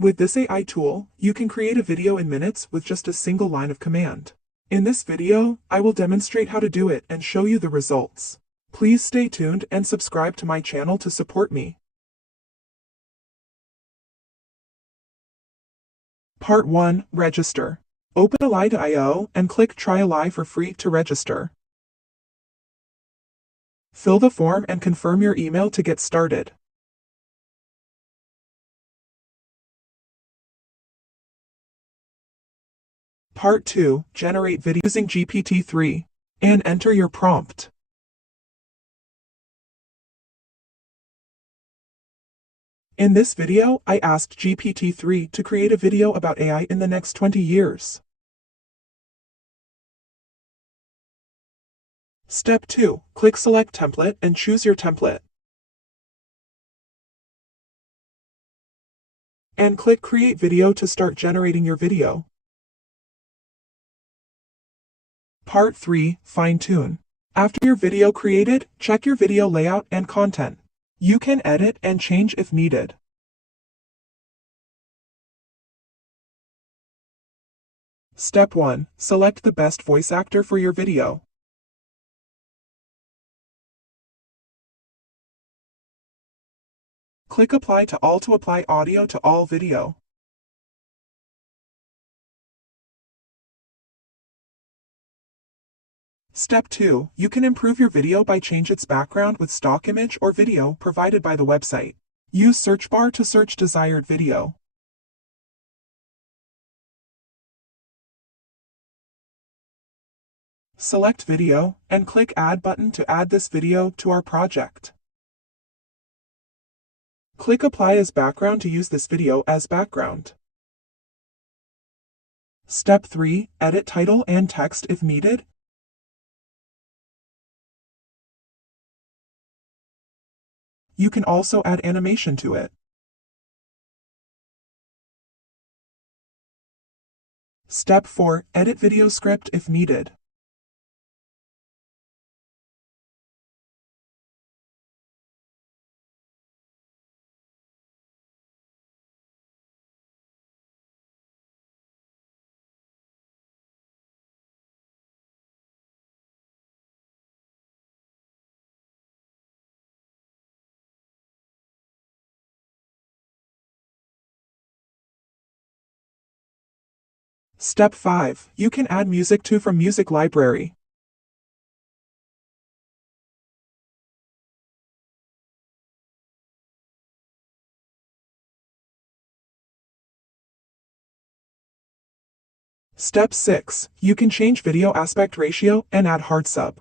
With this AI tool, you can create a video in minutes with just a single line of command. In this video, I will demonstrate how to do it and show you the results. Please stay tuned and subscribe to my channel to support me. Part 1. Register. Open Elai.io and click Try Elai for free to register. Fill the form and confirm your email to get started. Part 2. Generate video using GPT-3 and enter your prompt. In this video, I asked GPT-3 to create a video about AI in the next 20 years. Step 2. Click Select Template and choose your template. And click Create Video to start generating your video. Part 3. Fine-tune. After your video created, check your video layout and content. You can edit and change if needed. Step 1. Select the best voice actor for your video. Click Apply to All to apply audio to all video. Step 2. You can improve your video by changing its background with stock image or video provided by the website. Use search bar to search desired video. Select Video and click Add button to add this video to our project. Click Apply as background to use this video as background. Step 3. Edit title and text if needed. You can also add animation to it. Step 4. Edit video script if needed. Step 5. You can add music to from music library. Step 6. You can change video aspect ratio and add hard sub.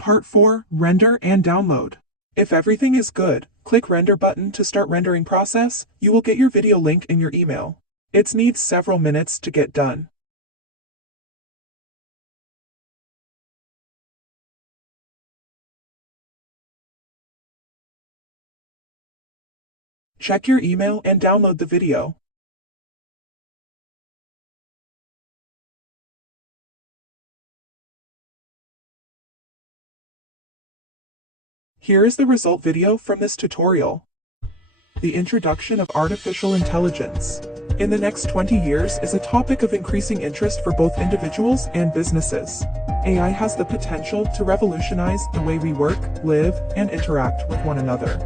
Part 4. Render and download. If everything is good, click Render button to start rendering process. You will get your video link in your email. It needs several minutes to get done. Check your email and download the video. Here is the result video from this tutorial. The introduction of artificial intelligence in the next 20 years is a topic of increasing interest for both individuals and businesses. AI has the potential to revolutionize the way we work, live, and interact with one another.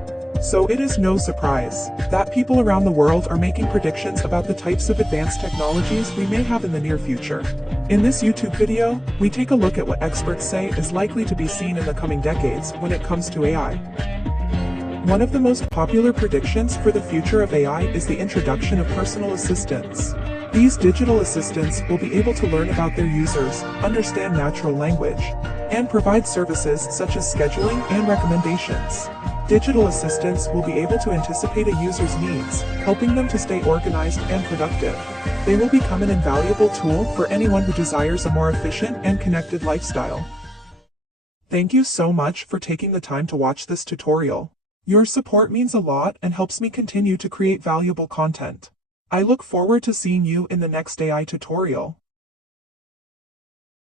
So it is no surprise that people around the world are making predictions about the types of advanced technologies we may have in the near future. In this YouTube video, we take a look at what experts say is likely to be seen in the coming decades when it comes to AI. One of the most popular predictions for the future of AI is the introduction of personal assistants. These digital assistants will be able to learn about their users, understand natural language, and provide services such as scheduling and recommendations. Digital assistants will be able to anticipate a user's needs, helping them to stay organized and productive. They will become an invaluable tool for anyone who desires a more efficient and connected lifestyle. Thank you so much for taking the time to watch this tutorial. Your support means a lot and helps me continue to create valuable content. I look forward to seeing you in the next AI tutorial.